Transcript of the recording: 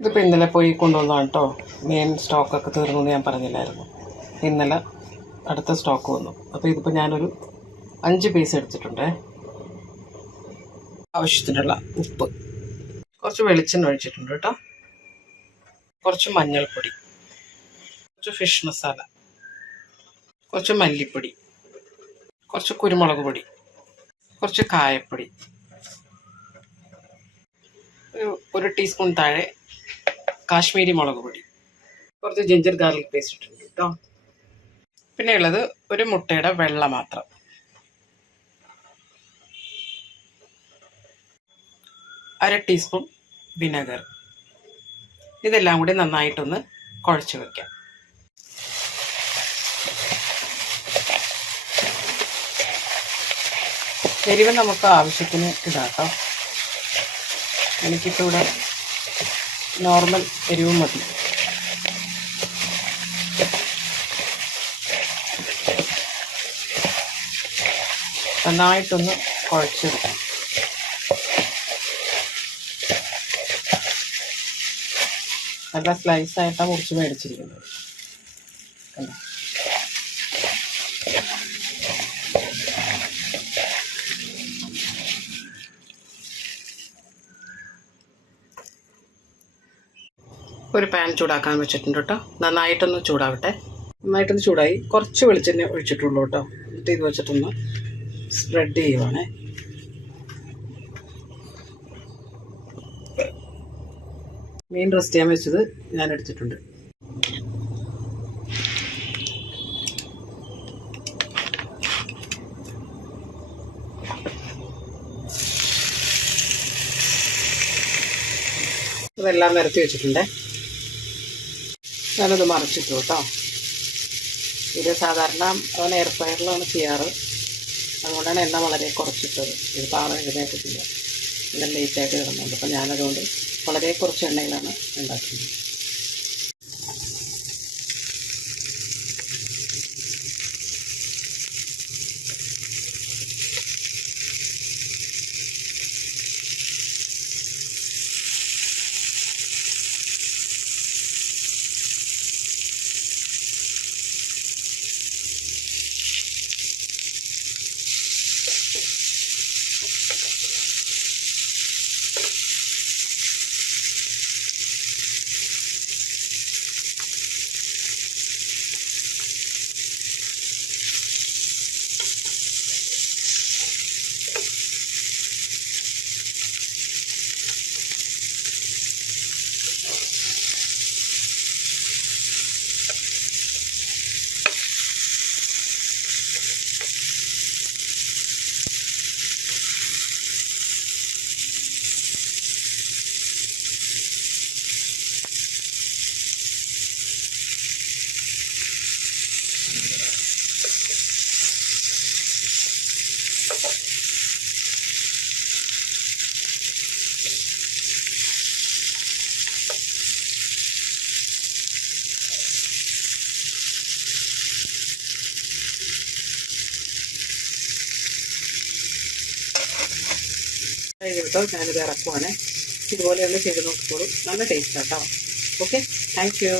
ഇതിപ്പോൾ ഇന്നലെ പോയി കൊണ്ടുവന്നതാണ് കേട്ടോ മെയിൻ സ്റ്റോക്കൊക്കെ തീർന്നു ഞാൻ പറഞ്ഞില്ലായിരുന്നു. ഇന്നലെ അടുത്ത സ്റ്റോക്ക് വന്നു. അപ്പോൾ ഇതിപ്പോൾ ഞാനൊരു അഞ്ച് പീസ് എടുത്തിട്ടുണ്ട്. ആവശ്യത്തിനുള്ള ഉപ്പ്. കുറച്ച് വെളിച്ചെണ്ണ ഒഴിച്ചിട്ടുണ്ട് കേട്ടോ കുറച്ച് മഞ്ഞൾപ്പൊടി. കുറച്ച് ഫിഷ് മസാല കുറച്ച് മല്ലിപ്പൊടി. കുറച്ച് കുരുമുളക് പൊടി. കുറച്ച് കായപ്പൊടി. ഒരു ഒരു ടീസ്പൂൺ താഴെ കാശ്മീരി മുളക് പൊടി. കുറച്ച് ജിഞ്ചർ ഗാർലിക് പേസ്റ്റ് ഇട്ടിട്ടുണ്ട് കേട്ടോ. പിന്നെ ഉള്ളത് ഒരു മുട്ടയുടെ വെള്ള മാത്രം. അര ടീസ്പൂൺ വിനെഗർ ഇതെല്ലാം കൂടി നന്നായിട്ടൊന്ന് കുഴച്ച് വെക്കാം. എരിവ് നമുക്ക് ആവശ്യത്തിന് ഇടാട്ടോ എനിക്കിപ്പോൾ ഇവിടെ നോർമൽ എരിവും മതി. നന്നായിട്ടൊന്ന് കുഴച്ചെടുക്കാം. നല്ല സ്ലൈസ് ആയിട്ടാണ് മുറിച്ച് മേടിച്ചിരിക്കുന്നത്. കണ്ടോ? ഒരു പാൻ ചൂടാക്കാൻ വെച്ചിട്ടുണ്ട് കേട്ടോ. നന്നായിട്ടൊന്ന് ചൂടാവട്ടെ. നന്നായിട്ടൊന്ന് ചൂടായി. കുറച്ച് വെളിച്ചെണ്ണ ഒഴിച്ചിട്ടുള്ളൂ കേട്ടോ. എന്നിട്ട് ഇത് വെച്ചിട്ടൊന്ന് സ്പ്രെഡ് ചെയ്യുവാണേ. മീൻ റെസ്റ്റ് ചെയ്യാൻ വെച്ചത് ഞാൻ എടുത്തിട്ടുണ്ട്. ഇതെല്ലാം നിരത്തി വെച്ചിട്ടുണ്ട്. ഞാനത് മറിച്ചിട്ടു കേട്ടോ. ഇത് സാധാരണ അവൻ എയർ ഫ്രയറിലാണ് ചെയ്യാറ്. അതുകൊണ്ടാണ് എണ്ണ വളരെ കുറച്ചിട്ടത്. ഇത് പാറ എഴുന്നേറ്റിട്ടില്ല എല്ലാം ലേറ്റായിട്ട് കിടന്നുണ്ട്. അപ്പം ഞാനതുകൊണ്ട് വളരെ കുറച്ച് എണ്ണയിലാണ് ഉണ്ടാക്കുന്നത്. കഴിഞ്ഞിട്ടോ ഞാനിത് ഇറക്കുവാണേ. ഇതുപോലെ ഒന്ന് ചെയ്ത് നോക്കിക്കോളൂ. നല്ല ടേസ്റ്റ് ആട്ടോ. Okay thank you